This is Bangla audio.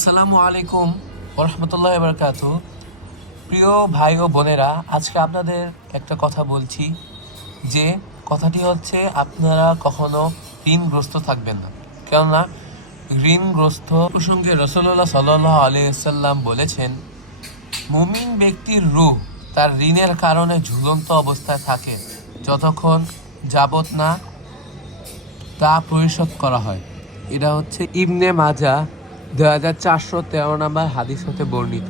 আসসালামু আলাইকুম ওরহমতুল্লাহ বারকাতু। প্রিয় ভাই ও বোনেরা, আজকে আপনাদের একটা কথা বলছি, যে কথাটি হচ্ছে আপনারা কখনো ঋণগ্রস্ত থাকবেন না। কেননা ঋণগ্রস্ত প্রসঙ্গে রাসূলুল্লাহ সাল্লাল্লাহু আলাইহি ওয়াসাল্লাম বলেছেন, মুমিন ব্যক্তির রূহ তার ঋণের কারণে ঝুলন্ত অবস্থায় থাকে যতক্ষণ যাবত না তা পরিশোধ করা হয়। এটা হচ্ছে ইবনে মাজা 2413 নম্বর হাদিস হতে বর্ণিত।